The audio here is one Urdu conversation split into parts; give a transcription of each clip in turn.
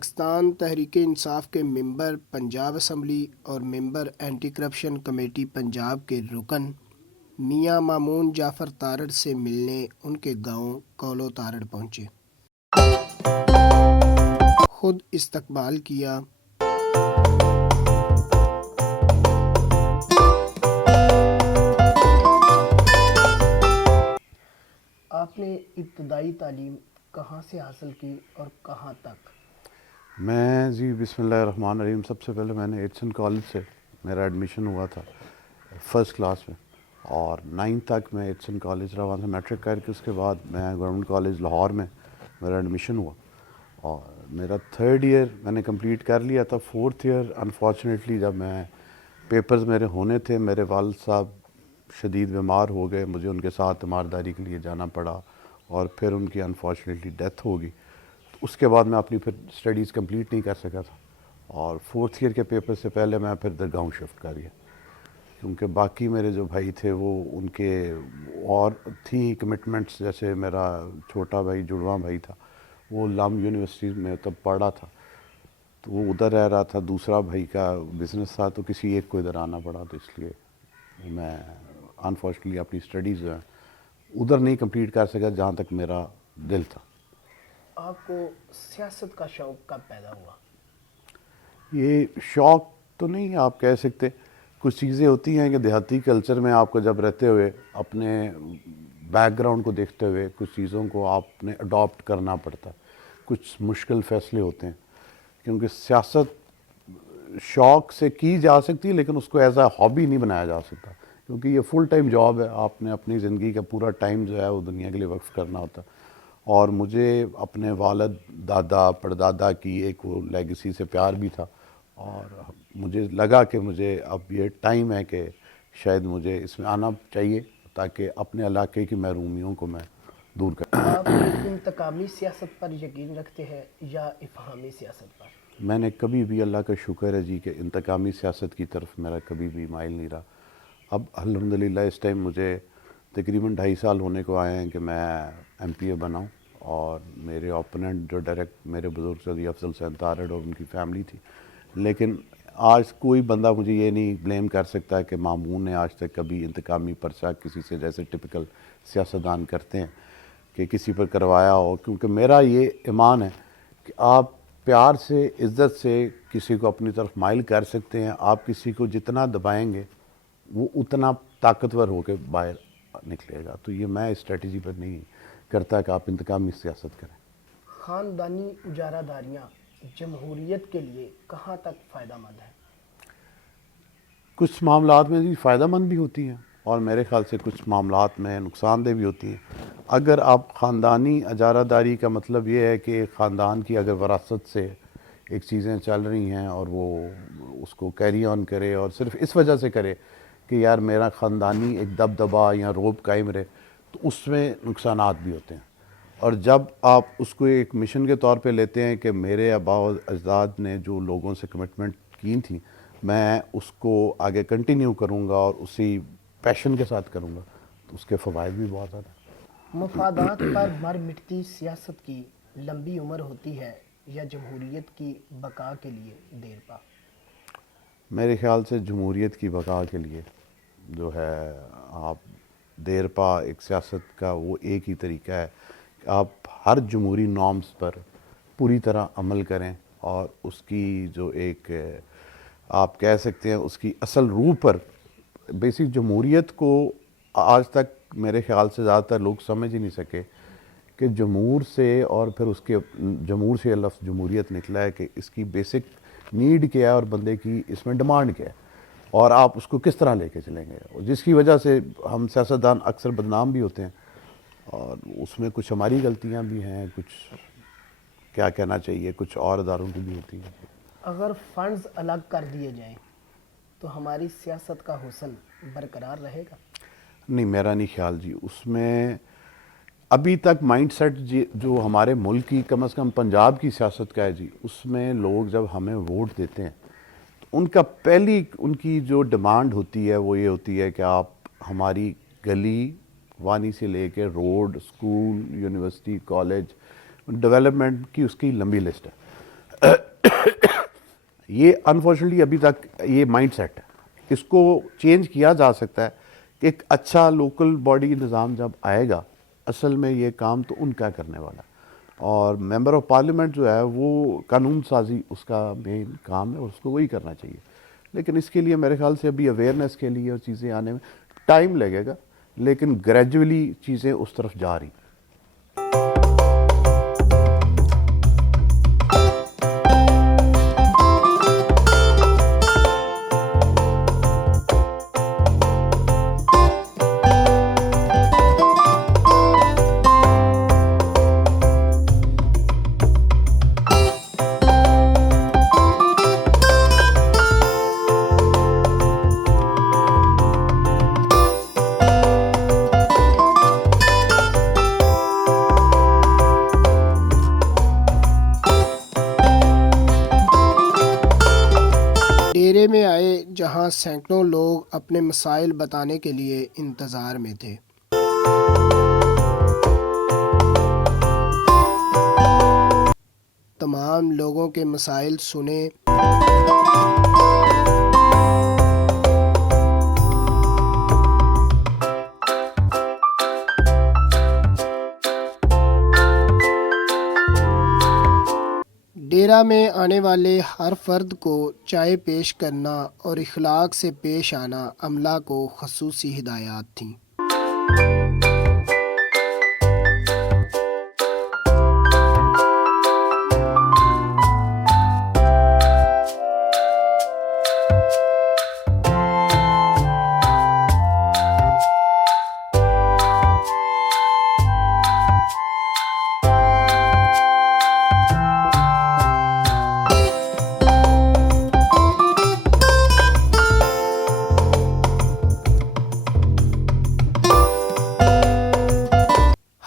پاکستان تحریک انصاف کے ممبر پنجاب اسمبلی اور ممبر اینٹی کرپشن کمیٹی پنجاب کے رکن میاں مامون جعفر تارڑ سے ملنے ان کے گاؤں کولو تارڑ پہنچے۔ خود استقبال کیا۔ آپ نے ابتدائی تعلیم کہاں سے حاصل کی اور کہاں تک؟ میں بسم اللہ الرحمن الرحیم، سب سے پہلے میں نے ایٹسن کالج سے میرا ایڈمیشن ہوا تھا فرسٹ کلاس میں، اور 9 تک میں ایٹسن کالج رہا، وہاں سے میٹرک کر کے اس کے بعد میں گورنمنٹ کالج لاہور میں میرا ایڈمیشن ہوا، اور میرا 3rd ایئر میں نے کمپلیٹ کر لیا تھا۔ 4th ایئر انفارچونیٹلی جب میں پیپرز میرے ہونے تھے، میرے والد صاحب شدید بیمار ہو گئے، مجھے ان کے ساتھ تیمارداری کے لیے جانا پڑا، اور پھر ان کی انفارچونیٹلی ڈیتھ ہو گئی۔ اس کے بعد میں اپنی پھر اسٹڈیز کمپلیٹ نہیں کر سکا تھا، اور 4th ایئر کے پیپر سے پہلے میں پھر درگاؤں شفٹ کر گیا، کیونکہ باقی میرے جو بھائی تھے وہ ان کے اور تھی کمٹمنٹس، جیسے میرا چھوٹا بھائی جڑواں بھائی تھا، وہ لام یونیورسٹی میں تب پڑھا تھا، تو وہ ادھر رہ رہا تھا، دوسرا بھائی کا بزنس تھا، تو کسی ایک کو ادھر آنا پڑا، تو اس لیے میں انفارچونیٹلی اپنی اسٹڈیز جو ہیں ادھر نہیں کمپلیٹ کر سکا جہاں تک میرا دل تھا۔ آپ کو سیاست کا شوق کب پیدا ہوا؟ یہ شوق تو نہیں آپ کہہ سکتے، کچھ چیزیں ہوتی ہیں کہ دیہاتی کلچر میں آپ کو جب رہتے ہوئے اپنے بیک گراؤنڈ کو دیکھتے ہوئے کچھ چیزوں کو آپ نے اڈاپٹ کرنا پڑتا، کچھ مشکل فیصلے ہوتے ہیں، کیونکہ سیاست شوق سے کی جا سکتی ہے لیکن اس کو ایز اے ہابی نہیں بنایا جا سکتا، کیونکہ یہ فل ٹائم جاب ہے، آپ نے اپنی زندگی کا پورا ٹائم جو ہے وہ دنیا کے لیے وقف کرنا ہوتا۔ اور مجھے اپنے والد، دادا، پردادا کی ایک وہ لیگیسی سے پیار بھی تھا، اور مجھے لگا کہ مجھے اب یہ ٹائم ہے کہ شاید مجھے اس میں آنا چاہیے تاکہ اپنے علاقے کی محرومیوں کو میں دور کروں۔ آپ انتقامی سیاست پر یقین رکھتے ہیں یا افہامی سیاست پر؟ میں نے کبھی بھی، اللہ کا شکر ہے کہ انتقامی سیاست کی طرف میرا کبھی بھی مائل نہیں رہا۔ اب الحمدللہ اس ٹائم مجھے تقریباً 2.5 سال ہونے کو آئے ہیں کہ میں MP بناؤں، اور میرے اوپوننٹ جو ڈائریکٹ میرے بزرگ چودھری افضل حسین تارڑ اور ان کی فیملی تھی، لیکن آج کوئی بندہ مجھے یہ نہیں بلیم کر سکتا کہ مامون نے آج تک کبھی انتقامی پرچہ کسی سے، جیسے ٹپیکل سیاستدان کرتے ہیں، کہ کسی پر کروایا ہو، کیونکہ میرا یہ ایمان ہے کہ آپ پیار سے، عزت سے کسی کو اپنی طرف مائل کر سکتے ہیں، آپ کسی کو جتنا دبائیں گے وہ اتنا طاقتور ہو کے باہر نکلے گا، تو یہ میں اسٹریٹجی پر نہیں کرتا کہ آپ انتقامی سیاست کریں۔ خاندانی اجارہ داریاں جمہوریت کے لیے کہاں تک فائدہ مند ہیں؟ کچھ معاملات میں فائدہ مند بھی ہوتی ہیں، اور میرے خیال سے کچھ معاملات میں نقصان دہ بھی ہوتی ہیں۔ اگر آپ خاندانی اجارہ داری کا مطلب یہ ہے کہ خاندان کی اگر وراثت سے ایک چیزیں چل رہی ہیں اور وہ اس کو کیری آن کرے، اور صرف اس وجہ سے کرے کہ یار میرا خاندانی ایک دبدبہ یا روب قائم رہے، تو اس میں نقصانات بھی ہوتے ہیں۔ اور جب آپ اس کو ایک مشن کے طور پہ لیتے ہیں کہ میرے آباء و اجداد نے جو لوگوں سے کمٹمنٹ کی تھیں، میں اس کو آگے کنٹینیو کروں گا اور اسی پیشن کے ساتھ کروں گا، تو اس کے فوائد بھی بہت زیادہ ہیں۔ مفادات پر مر مٹتی سیاست کی لمبی عمر ہوتی ہے یا جمہوریت کی بقا کے لیے دیر پا؟ میرے خیال سے جمہوریت کی بقا کے لیے جو ہے، آپ دیر پا ایک سیاست کا وہ ایک ہی طریقہ ہے کہ آپ ہر جمہوری نارمز پر پوری طرح عمل کریں، اور اس کی جو ایک آپ کہہ سکتے ہیں اس کی اصل روح پر، بیسک جمہوریت کو آج تک میرے خیال سے زیادہ تر لوگ سمجھ ہی نہیں سکے کہ جمہور سے، اور پھر اس کے جمہور سے لفظ جمہوریت نکلا ہے کہ اس کی بیسک نیڈ کیا ہے اور بندے کی اس میں ڈیمانڈ کیا ہے، اور آپ اس کو کس طرح لے کے چلیں گے، جس کی وجہ سے ہم سیاستدان اکثر بدنام بھی ہوتے ہیں، اور اس میں کچھ ہماری غلطیاں بھی ہیں، کچھ کیا کہنا چاہیے کچھ اور اداروں کی بھی ہوتی ہیں۔ اگر فنڈز الگ کر دیے جائیں تو ہماری سیاست کا حسن برقرار رہے گا؟ نہیں، میرا نہیں خیال اس میں ابھی تک مائنڈ سیٹ جو ہمارے ملک کی، کم از کم پنجاب کی سیاست کا ہے اس میں لوگ جب ہمیں ووٹ دیتے ہیں تو ان کا پہلی ان کی جو ڈیمانڈ ہوتی ہے وہ یہ ہوتی ہے کہ آپ ہماری گلی وانی سے لے کے road, school, university, college development کی اس کی لمبی لسٹ ہے یہ انفارچونیٹلی ابھی تک یہ مائنڈ سیٹ ہے. اس کو چینج کیا جا سکتا ہے کہ ایک اچھا لوکل باڈی نظام جب آئے گا, اصل میں یہ کام تو ان کا کرنے والا ہے, اور ممبر آف پارلیمنٹ جو ہے وہ قانون سازی اس کا مین کام ہے اور اس کو وہی کرنا چاہیے. لیکن اس کے لیے میرے خیال سے ابھی اویئرنیس کے لیے اور چیزیں آنے میں ٹائم لگے گا, لیکن گریجولی چیزیں اس طرف جا رہی. ڈیرے میں آئے جہاں سینکڑوں لوگ اپنے مسائل بتانے کے لیے انتظار میں تھے. تمام لوگوں کے مسائل سنے. ڈیرہ میں آنے والے ہر فرد کو چائے پیش کرنا اور اخلاق سے پیش آنا عملہ کو خصوصی ہدایات تھیں.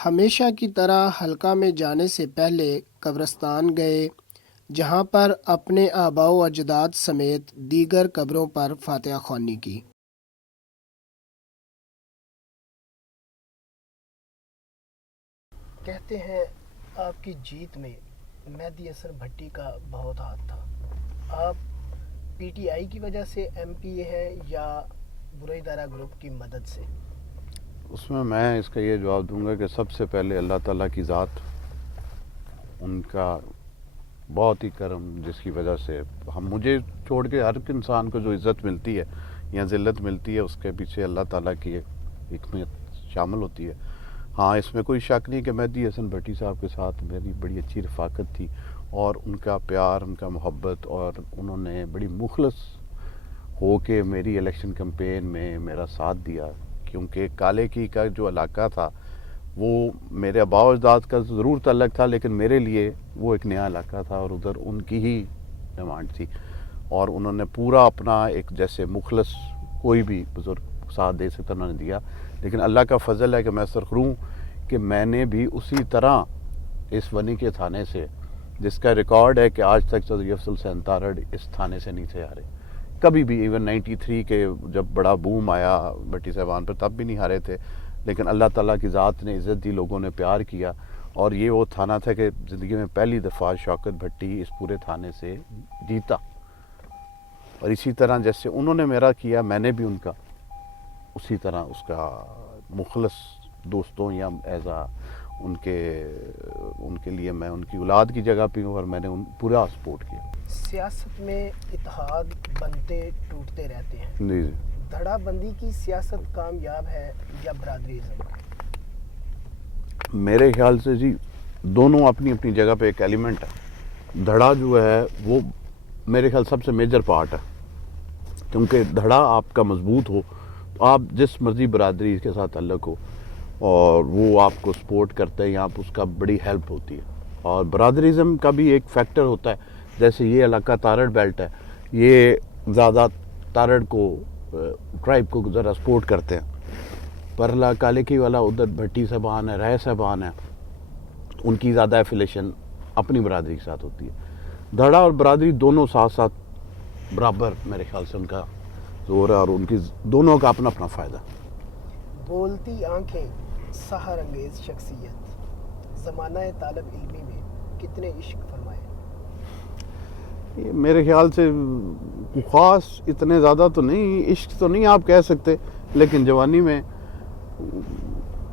ہمیشہ کی طرح حلقہ میں جانے سے پہلے قبرستان گئے، جہاں پر اپنے آباء و اجداد سمیت دیگر قبروں پر فاتحہ خوانی کی. کہتے ہیں آپ کی جیت میں مہدی حسن بھٹی کا بہت ہاتھ تھا. آپ پی ٹی آئی کی وجہ سے ایم پی اے ہیں یا برے ادارہ گروپ کی مدد سے؟ اس میں اس کا یہ جواب دوں گا کہ سب سے پہلے اللہ تعالیٰ کی ذات، ان کا بہت ہی کرم، جس کی وجہ سے مجھے چھوڑ کے ہر انسان کو جو عزت ملتی ہے یا ذلت ملتی ہے، اس کے پیچھے اللہ تعالیٰ کی ایک حکمت شامل ہوتی ہے. ہاں، اس میں کوئی شک نہیں کہ مہدی حسن بھٹی صاحب کے ساتھ میری بڑی اچھی رفاقت تھی، اور ان کا پیار، ان کا محبت، اور انہوں نے بڑی مخلص ہو کے میری الیکشن کمپین میں میرا ساتھ دیا. کیونکہ کالے کی کا جو علاقہ تھا وہ میرے آباء و اجداد کا ضرور تعلق تھا، لیکن میرے لیے وہ ایک نیا علاقہ تھا، اور ادھر ان کی ہی ڈیمانڈ تھی، اور انہوں نے پورا اپنا ایک جیسے مخلص کوئی بھی بزرگ ساتھ دے سکتا انہوں نے دیا. لیکن اللہ کا فضل ہے کہ میں سرخروں کہ میں نے بھی اسی طرح اس ونی کے تھانے سے، جس کا ریکارڈ ہے کہ آج تک چودھری افضل حسین تارڑ اس تھانے سے نہیں تھے ہارے کبھی بھی. ایون 93 کے جب بڑا بوم آیا بھٹی صاحبان پر، تب بھی نہیں ہارے تھے. لیکن اللہ تعالیٰ کی ذات نے عزت دی، لوگوں نے پیار کیا، اور یہ وہ تھانہ تھا کہ زندگی میں پہلی دفعہ شوکت بھٹی اس پورے تھانے سے جیتا. اور اسی طرح جیسے انہوں نے میرا کیا، میں نے بھی ان کا اسی طرح اس کا مخلص دوستوں یا ایزا ان کے لیے میں ان کی اولاد کی جگہ پہ ہوں، اور میں نے ان پورا سپورٹ کیا. سیاست میں اتحاد بنتے ٹوٹتے رہتے ہیں. جی جی. دھڑا بندی کی سیاست کامیاب ہے یا برادریزم؟ میرے خیال سے جی دونوں اپنی اپنی جگہ پہ ایک ایلیمنٹ ہے. دھڑا جو ہے وہ میرے خیال سب سے میجر پارٹ ہے، کیونکہ دھڑا آپ کا مضبوط ہو تو آپ جس مرضی برادری کے ساتھ تعلق ہو اور وہ آپ کو سپورٹ کرتے ہیں یا آپ اس کا بڑی ہیلپ ہوتی ہے. اور برادریزم کا بھی ایک فیکٹر ہوتا ہے. جیسے یہ علاقہ تارڑ بیلٹ ہے، یہ زیادہ تارڑ کو ٹرائب کو ذرا سپورٹ کرتے ہیں. پرلا کالکی والا ادھر بھٹی صاحبان ہے، رائے صاحبان ہیں، ان کی زیادہ ایفیلیشن اپنی برادری کے ساتھ ہوتی ہے. دھڑا اور برادری دونوں ساتھ ساتھ برابر میرے خیال سے ان کا زور ہے، اور ان کی دونوں کا اپنا اپنا فائدہ. بولتی آنکھیں، سحر انگیز شخصیت، زمانہ طالب علمی میں کتنے عشق فرمائے؟ میرے خیال سے خاص اتنے زیادہ تو نہیں، عشق تو نہیں آپ کہہ سکتے، لیکن جوانی میں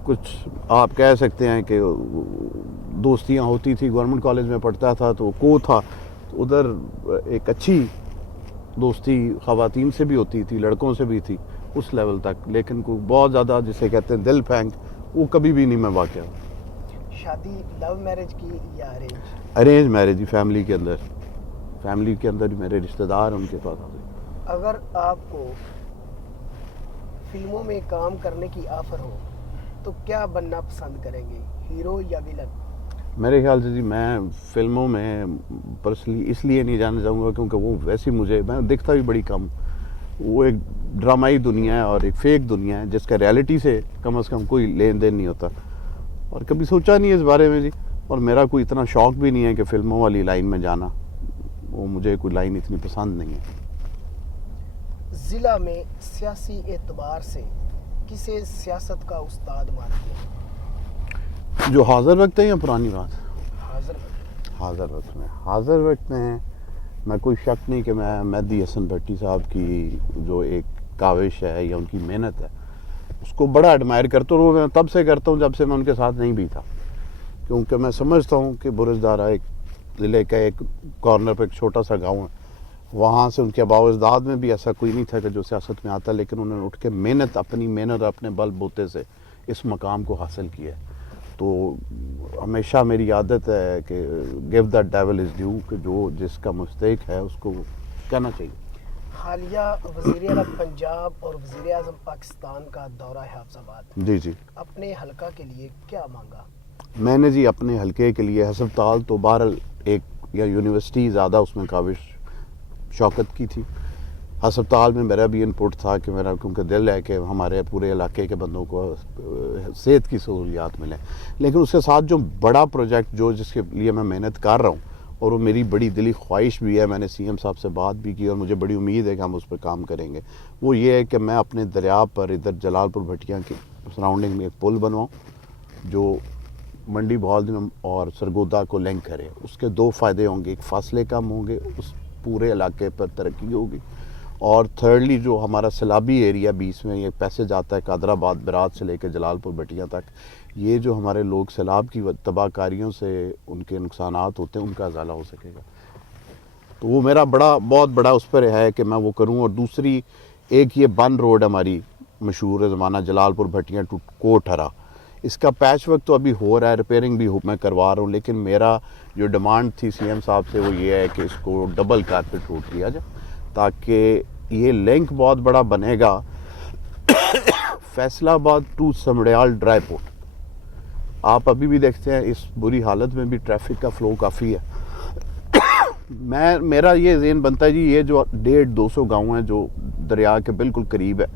کچھ آپ کہہ سکتے ہیں کہ دوستیاں ہوتی تھی. گورنمنٹ کالج میں پڑھتا تھا تو کو تھا، تو ادھر ایک اچھی دوستی خواتین سے بھی ہوتی تھی، لڑکوں سے بھی تھی اس لیول تک، لیکن کوئی بہت زیادہ جسے کہتے ہیں دل پھینک، وہ کبھی بھی نہیں میں واقع ہوں. شادی لو میرج کی یا ارینج؟ ارینج میرج، فیملی کے اندر، فیملی کے اندر میرے رشتہ دار ان کے پاس آتے. اگر آپ کو فلموں میں کام کرنے کی آفر ہو تو کیا بننا پسند کریں گے، ہیرو یا ویلن؟ میرے خیال سے جی میں فلموں میں پرسنلی اس لیے نہیں جانا چاہوں گا کیونکہ وہ ویسی مجھے، میں دیکھتا بھی بڑی کم، وہ ایک ڈرامائی دنیا ہے اور ایک فیک دنیا ہے جس کا ریالٹی سے کم از کم کوئی لین دین نہیں ہوتا، اور کبھی سوچا نہیں اس بارے میں جی. اور میرا کوئی اتنا شوق بھی نہیں ہے کہ فلموں والی لائن میں جانا، وہ مجھے کوئی لائن اتنی پسند نہیں ہے. ضلع میں سیاسی اعتبار سے کسے سیاست کا استاد مانتے ہیں؟ جو حاضر وقت ہے یا پرانی بات؟ حاضر میں. حاضر وقت میں میں کوئی شک نہیں کہ میں مہدی حسن بھٹی صاحب کی جو ایک کاوش ہے یا ان کی محنت ہے اس کو بڑا ایڈمائر کرتا ہوں. میں تب سے کرتا ہوں جب سے میں ان کے ساتھ نہیں بھی تھا، کیونکہ میں سمجھتا ہوں کہ برزدارہ ایک ضلع کا ایک کارنر پہ ایک چھوٹا سا گاؤں ہے، وہاں سے ان کے آباء و اجداد میں بھی ایسا کوئی نہیں تھا کہ جو سیاست میں آتا، لیکن انہوں نے اٹھ کے محنت، اپنی محنت اور اپنے بل بوتے سے اس مقام کو حاصل کیا ہے. تو ہمیشہ میری عادت ہے کہ give the dual is due, کہ جو جس کا مستحق ہے اس کو کہنا چاہیے. حالیہ وزیر اعلیٰ پنجاب اور وزیر اعظم پاکستان کا دورہ ہے حفظ آباد، جی اپنے حلقہ کے لیے کیا مانگا؟ میں نے جی اپنے حلقے کے لیے ہسپتال تو بہرحال ایک یا یونیورسٹی زیادہ اس میں کاوش شوکت کی تھی. ہسپتال میں میرا بھی انپٹ تھا کہ میرا کیونکہ دل ہے کہ ہمارے پورے علاقے کے بندوں کو صحت کی سہولیات ملیں، لیکن اس کے ساتھ جو بڑا پروجیکٹ جو جس کے لیے میں محنت کر رہا ہوں اور وہ میری بڑی دلی خواہش بھی ہے، میں نے سی ایم صاحب سے بات بھی کی اور مجھے بڑی امید ہے کہ ہم اس پہ کام کریں گے، وہ یہ ہے کہ میں اپنے دریا پر ادھر جلال پور بھٹیاں کی سراؤنڈنگ میں ایک پل بنواؤں جو منڈی بہال اور سرگودا کو لنک کرے. اس کے دو فائدے ہوں گے، ایک فاصلے کم ہوں گے، اس پورے علاقے پر ترقی ہوگی، اور تھرڈلی جو ہمارا سیلابی ایریا بیچ میں یہ پیسے جاتا ہے قادر آباد برات سے لے کے جلال پور بھٹیاں تک، یہ جو ہمارے لوگ سیلاب کی تباہ کاریوں سے ان کے نقصانات ہوتے ہیں ان کا ازالہ ہو سکے گا. تو وہ میرا بہت بڑا اس پر ہے کہ میں وہ کروں. اور دوسری ایک یہ بن روڈ ہماری مشہور زمانہ جلال پور بھٹیاں ٹو کوٹ ہرا، اس کا پیچ ورک تو ابھی ہو رہا ہے، ریپیئرنگ بھی میں کروا رہا ہوں، لیکن میرا جو ڈیمانڈ تھی سی ایم صاحب سے وہ یہ ہے کہ اس کو ڈبل کارپیٹ روڈ کیا جائے تاکہ یہ لنک بہت بڑا بنے گا فیصل آباد ٹو سمڑیال ڈرائی پورٹ. آپ ابھی بھی دیکھتے ہیں اس بری حالت میں بھی ٹریفک کا فلو کافی ہے. میرا یہ ذہن بنتا ہے جی یہ جو 150-200 گاؤں ہیں جو دریا کے بالکل قریب ہے،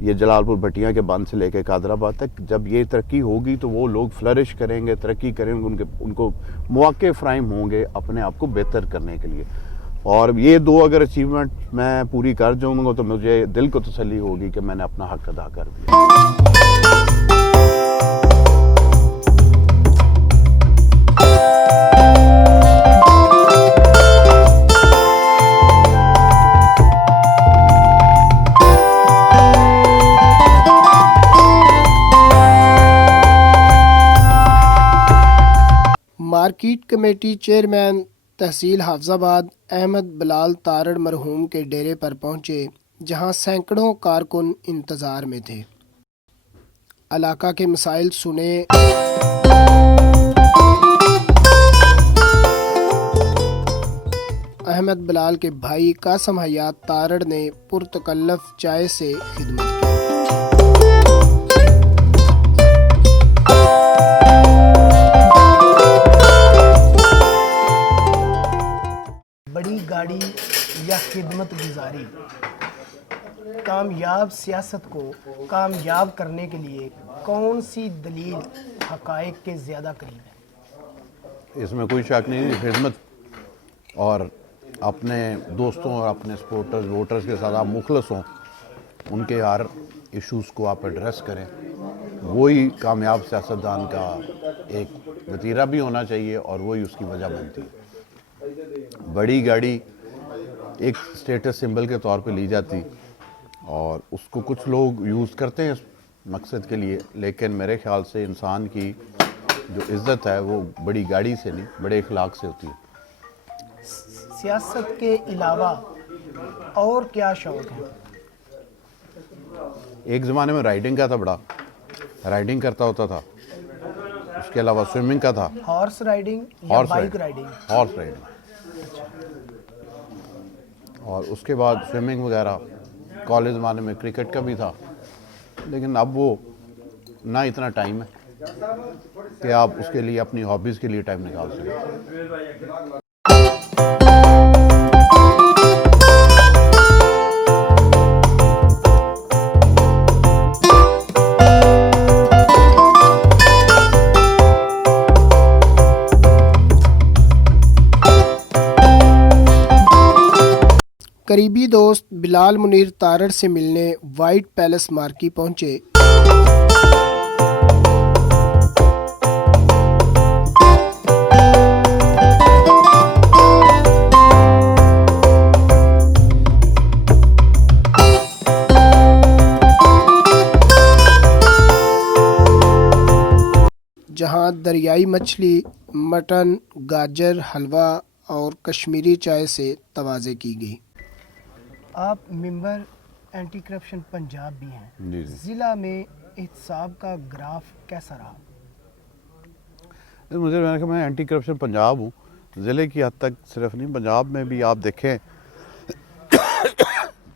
یہ جلال پور بھٹیاں کے بند سے لے کے قادر آباد تک، جب یہ ترقی ہوگی تو وہ لوگ فلرش کریں گے، ترقی کریں گے، ان کو مواقع فراہم ہوں گے اپنے آپ کو بہتر کرنے کے لیے. اور یہ دو اگر اچیومنٹ میں پوری کر جاؤں گا تو مجھے دل کو تسلی ہوگی کہ میں نے اپنا حق ادا کر دیا. مارکیٹ کمیٹی چیئرمین تحصیل حافظ آباد احمد بلال تارڑ مرحوم کے ڈیرے پر پہنچے جہاں سینکڑوں کارکن انتظار میں تھے. علاقہ کے مسائل سنے. احمد بلال کے بھائی قاسم حیات تارڑ نے پرتکلف چائے سے خدمت کی. بڑی گاڑی یا خدمت گزاری کامیاب سیاست کو کامیاب کرنے کے لیے کون سی دلیل حقائق کے زیادہ قریب ہے؟ اس میں کوئی شک نہیں، خدمت اور اپنے دوستوں اور اپنے سپورٹرز ووٹرز کے ساتھ آپ مخلص ہوں، ان کے ہر ایشوز کو آپ ایڈریس کریں، وہی کامیاب سیاستدان کا ایک وتیرہ بھی ہونا چاہیے اور وہی اس کی وجہ بنتی ہے. بڑی گاڑی ایک اسٹیٹس سمبل کے طور پہ لی جاتی اور اس کو کچھ لوگ یوز کرتے ہیں اس مقصد کے لیے، لیکن میرے خیال سے انسان کی جو عزت ہے وہ بڑی گاڑی سے نہیں، بڑے اخلاق سے ہوتی ہے۔ سیاست کے علاوہ اور کیا شوق ہے؟ ایک زمانے میں رائڈنگ کا تھا، بڑا رائڈنگ کرتا ہوتا تھا، اس کے علاوہ سوئمنگ کا تھا، ہارس رائڈنگ یا بائک رائڈنگ؟ ہارس رائڈنگ، اور اس کے بعد سوئمنگ وغیرہ۔ کالج زمانے میں کرکٹ کا بھی تھا، لیکن اب وہ نہ اتنا ٹائم ہے کہ آپ اس کے لیے اپنی ہابیز کے لیے ٹائم نکال سکیں۔ قریبی دوست بلال منیر تارڑ سے ملنے وائٹ پیلس مارکی پہنچے۔ جہاں دریائی مچھلی، مٹن، گاجر حلوہ اور کشمیری چائے سے توازے کی گئی۔ آپ ممبر اینٹی کرپشن پنجاب بھی ہیں، جی ضلع میں احتساب کا گراف کیسا رہا؟ مجھے لگا کہ میں اینٹی کرپشن پنجاب ہوں، ضلع کی حد تک صرف نہیں، پنجاب میں بھی آپ دیکھیں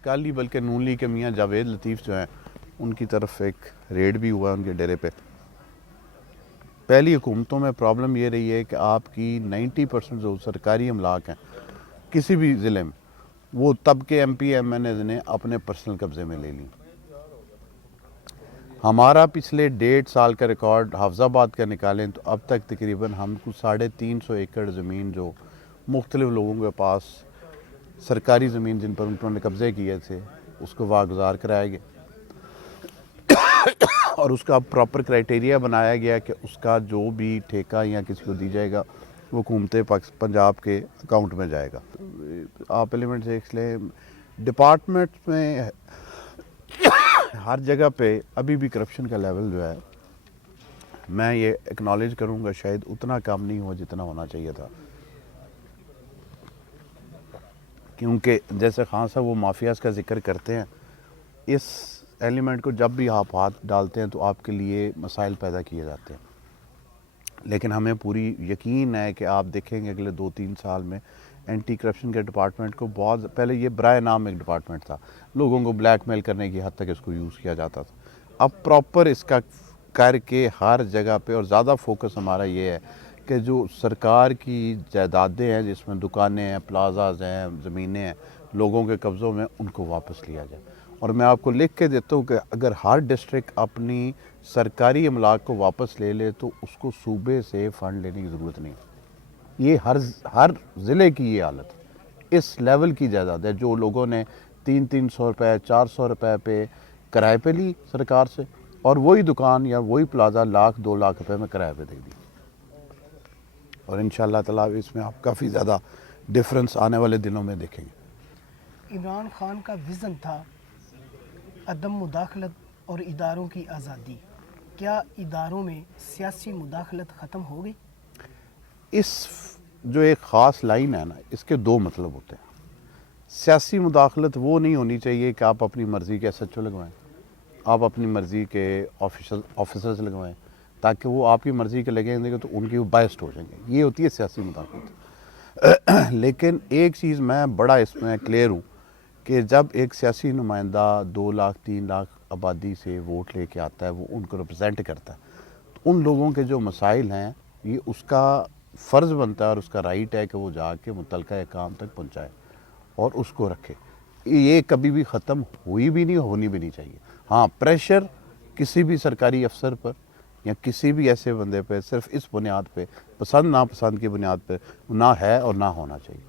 کل ہی بلکہ نون لیگ کے میاں جاوید لطیف جو ہیں ان کی طرف ایک ریڈ بھی ہوا ان کے ڈیرے پہ۔ پہلی حکومتوں میں پرابلم یہ رہی ہے کہ آپ کی 90% جو سرکاری املاک ہیں کسی بھی ضلع میں، وہ تب کے M P M N As نے اپنے پرسنل قبضے میں لے لی۔ ہمارا پچھلے 1.5 سال کا ریکارڈ حافظ آباد کا نکالیں تو اب تک تقریباً ہم کو 350 ایکڑ زمین جو مختلف لوگوں کے پاس سرکاری زمین جن پر انہوں نے قبضے کیے تھے اس کو واگزار کرایا گیا، اور اس کا پراپر کرائٹیریا بنایا گیا کہ اس کا جو بھی ٹھیکہ یا کسی کو دی جائے گا وہ حکومت پنجاب کے اکاؤنٹ میں جائے گا۔ آپ ایلیمنٹ دیکھ لیں، ڈپارٹمنٹ میں ہر جگہ پہ ابھی بھی کرپشن کا لیول جو ہے، میں یہ اکنالج کروں گا شاید اتنا کم نہیں ہو جتنا ہونا چاہیے تھا، کیونکہ جیسے خان صاحب وہ مافیاز کا ذکر کرتے ہیں، اس ایلیمنٹ کو جب بھی آپ ہاتھ ڈالتے ہیں تو آپ کے لیے مسائل پیدا کیے جاتے ہیں، لیکن ہمیں پوری یقین ہے کہ آپ دیکھیں گے اگلے 2-3 سال میں اینٹی کرپشن کے ڈپارٹمنٹ کو بہت پہلے یہ برائے نام ایک ڈپارٹمنٹ تھا، لوگوں کو بلیک میل کرنے کی حد تک اس کو یوز کیا جاتا تھا، اب پراپر اس کا کر کے ہر جگہ پہ، اور زیادہ فوکس ہمارا یہ ہے کہ جو سرکار کی جائیدادیں ہیں جس میں دکانیں ہیں، پلازاز ہیں، زمینیں ہیں لوگوں کے قبضوں میں، ان کو واپس لیا جائے۔ اور میں آپ کو لکھ کے دیتا ہوں کہ اگر ہر ڈسٹرکٹ اپنی سرکاری املاک کو واپس لے لے تو اس کو صوبے سے فنڈ لینے کی ضرورت نہیں۔ یہ ہر ضلع کی یہ حالت ہے، اس لیول کی جائیداد ہے جو لوگوں نے 300 روپے 400 روپے پہ کرائے پہ لی سرکار سے، اور وہی دکان یا وہی پلازا 1,00,000 2,00,000 روپے میں کرائے پہ دے دی، اور انشاءاللہ تعالیٰ اس میں آپ کافی زیادہ ڈفرنس آنے والے دنوں میں دیکھیں گے۔ عمران خان کا ویژن تھا عدم مداخلت اور اداروں کی آزادی، کیا اداروں میں سیاسی مداخلت ختم ہو گئی؟ اس جو ایک خاص لائن ہے نا، اس کے 2 مطلب ہوتے ہیں۔ سیاسی مداخلت وہ نہیں ہونی چاہیے کہ آپ اپنی مرضی کے ایس ایچ او لگوائیں، آپ اپنی مرضی کے آفیسرز لگوائیں، تاکہ وہ آپ کی مرضی کے لگیں گے تو ان کی وہ بائسڈ ہو جائیں گے، یہ ہوتی ہے سیاسی مداخلت۔ لیکن ایک چیز میں بڑا اس میں کلیئر ہوں کہ جب ایک سیاسی نمائندہ 2 لاکھ 3 لاکھ آبادی سے ووٹ لے کے آتا ہے، وہ ان کو ریپرزینٹ کرتا ہے، تو ان لوگوں کے جو مسائل ہیں یہ اس کا فرض بنتا ہے اور اس کا رائٹ ہے کہ وہ جا کے متعلقہ احکام تک پہنچائے اور اس کو رکھے۔ یہ کبھی بھی ختم ہوئی بھی نہیں، ہونی بھی نہیں چاہیے۔ ہاں، پریشر کسی بھی سرکاری افسر پر یا کسی بھی ایسے بندے پہ صرف اس بنیاد پہ، پسند ناپسند کی بنیاد پہ نہ ہے اور نہ ہونا چاہیے۔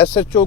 SHO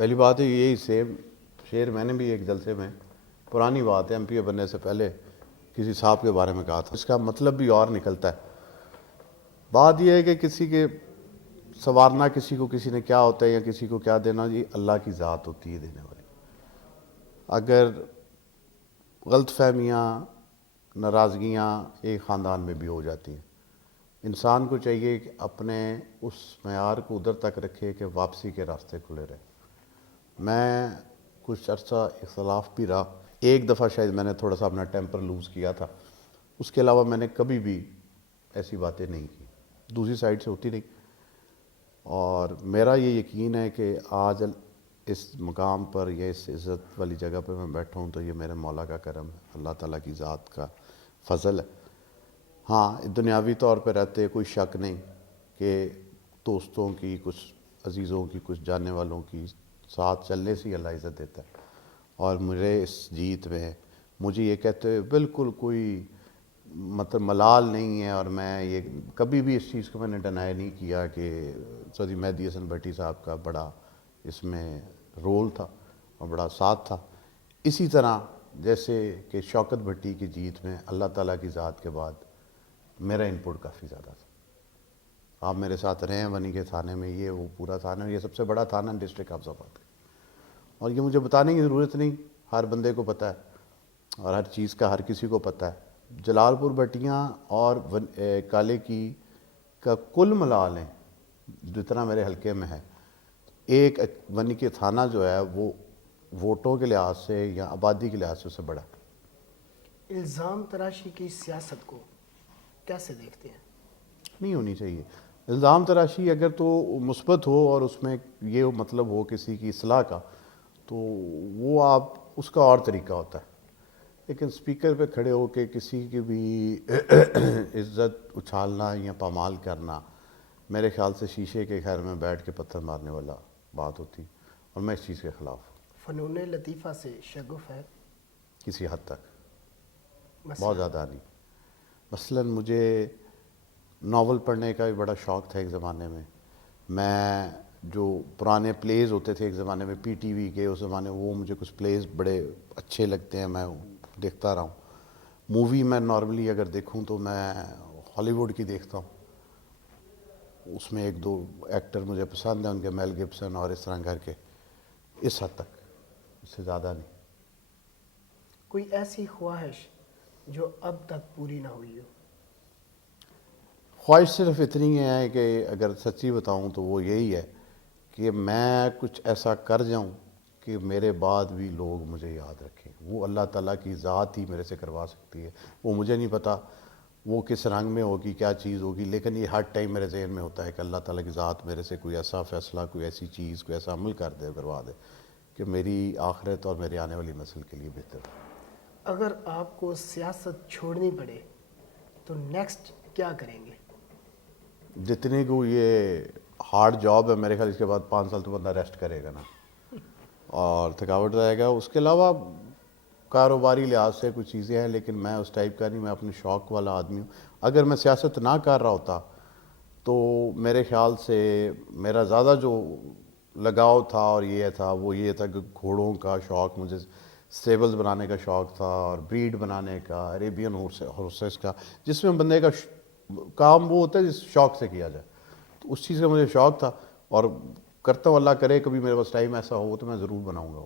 پہلی بات ہے یہی سیم شعر میں نے بھی ایک جلسے میں پرانی بات ہے ایم پی اے بننے سے پہلے کسی صاحب کے بارے میں کہا تھا، اس کا مطلب بھی اور نکلتا ہے. بات یہ ہے کہ کسی کے سنوارنا کسی کو کسی نے کیا ہوتا ہے یا کسی کو کیا دینا، یہ اللہ کی ذات ہوتی ہے دینے والی. اگر غلط فہمیاں ناراضگیاں ایک خاندان میں بھی ہو جاتی ہیں، انسان کو چاہیے کہ اپنے اس معیار کو ادھر تک رکھے کہ واپسی کے راستے کھلے رہے. میں کچھ عرصہ اختلاف بھی رہا، ایک دفعہ شاید میں نے تھوڑا سا اپنا ٹیمپر لوز کیا تھا، اس کے علاوہ میں نے کبھی بھی ایسی باتیں نہیں کی، دوسری سائڈ سے ہوتی نہیں. اور میرا یہ یقین ہے کہ آج اس مقام پر یا اس عزت والی جگہ پہ میں بیٹھا ہوں تو یہ میرے مولا کا کرم ہے، اللہ تعالیٰ کی ذات کا فضل ہے. ہاں دنیاوی طور پہ رہتے کوئی شک نہیں کہ دوستوں کی، کچھ عزیزوں کی، کچھ جاننے والوں کی ساتھ چلنے سے ہی اللہ عزت دیتا ہے. اور مجھے اس جیت میں مجھے یہ کہتے ہوئے بالکل کوئی مطلب ملال نہیں ہے، اور میں یہ کبھی بھی اس چیز کو میں نے ڈینائی نہیں کیا کہ سعودی مہدی حسن بھٹی صاحب کا بڑا اس میں رول تھا اور بڑا ساتھ تھا. اسی طرح جیسے کہ شوکت بھٹی کی جیت میں اللہ تعالیٰ کی ذات کے بعد میرا انپٹ کافی زیادہ تھا. آپ میرے ساتھ رہے ہیں ونی کے تھانے میں، یہ وہ پورا تھانہ، یہ سب سے بڑا تھانہ ڈسٹرکٹ حفظ آباد کا، اور یہ مجھے بتانے کی ضرورت نہیں، ہر بندے کو پتہ ہے اور ہر چیز کا ہر کسی کو پتہ ہے. جلال پور بٹیاں اور کالے کی کا کل ملا لیں جتنا میرے حلقے میں ہے، ایک ونی کے تھانہ جو ہے وہ ووٹوں کے لحاظ سے یا آبادی کے لحاظ سے اس سے بڑا ہے. الزام تراشی کی سیاست کو کیسے دیکھتے ہیں؟ نہیں ہونی چاہیے. الزام تراشی اگر تو مثبت ہو اور اس میں یہ مطلب ہو کسی کی اصلاح کا، تو وہ آپ اس کا اور طریقہ ہوتا ہے. لیکن سپیکر پہ کھڑے ہو کے کسی کی بھی عزت اچھالنا یا پامال کرنا، میرے خیال سے شیشے کے گھر میں بیٹھ کے پتھر مارنے والا بات ہوتی، اور میں اس چیز کے خلاف ہوں. فنون لطیفہ سے شغف ہے کسی حد تک، مثلاً؟ بہت زیادہ نہیں. مثلاً مجھے ناول پڑھنے کا بھی بڑا شوق تھا ایک زمانے میں. میں جو پرانے پلیز ہوتے تھے ایک زمانے میں پی ٹی وی کے، اس زمانے وہ مجھے کچھ پلیز بڑے اچھے لگتے ہیں، میں دیکھتا رہا ہوں. مووی میں نارملی اگر دیکھوں تو میں ہالی ووڈ کی دیکھتا ہوں، اس میں ایک دو ایکٹر مجھے پسند ہیں ان کے، میل گبسن اور اس طرح کر کے. اس حد تک، اس سے زیادہ نہیں. کوئی ایسی خواہش جو اب تک پوری نہ ہوئی ہو؟ خواہش صرف اتنی ہے کہ اگر سچی بتاؤں تو وہ یہی ہے کہ میں کچھ ایسا کر جاؤں کہ میرے بعد بھی لوگ مجھے یاد رکھیں. وہ اللہ تعالیٰ کی ذات ہی میرے سے کروا سکتی ہے. وہ مجھے نہیں پتا وہ کس رنگ میں ہوگی، کیا چیز ہوگی، لیکن یہ ہر ٹائم میرے ذہن میں ہوتا ہے کہ اللہ تعالیٰ کی ذات میرے سے کوئی ایسا فیصلہ، کوئی ایسی چیز، کوئی ایسا عمل کروا دے کہ میری آخرت اور میری آنے والی نسل کے لیے بہتر ہو. اگر آپ کو سیاست چھوڑنی پڑے تو نیکسٹ کیا کریں گے؟ جتنے کو یہ ہارڈ جاب ہے میرے خیال اس کے بعد 5 سال تو بندہ ریسٹ کرے گا نا، اور تھکاوٹ رہے گا. اس کے علاوہ کاروباری لحاظ سے کچھ چیزیں ہیں، لیکن میں اس ٹائپ کا نہیں، میں اپنے شوق والا آدمی ہوں. اگر میں سیاست نہ کر رہا ہوتا تو میرے خیال سے میرا زیادہ جو لگاؤ تھا اور یہ تھا وہ یہ تھا کہ گھوڑوں کا شوق، مجھے سٹیبلز بنانے کا شوق تھا اور بریڈ بنانے کا، عربین ہارسز کا، جس میں بندے کا کام وہ ہوتا ہے جس شوق سے کیا جائے. تو اس چیز کا مجھے شوق تھا، اور کرتا ہوں، اللہ کرے کبھی میرے پاس ٹائم ایسا ہو تو میں ضرور بناؤں گا.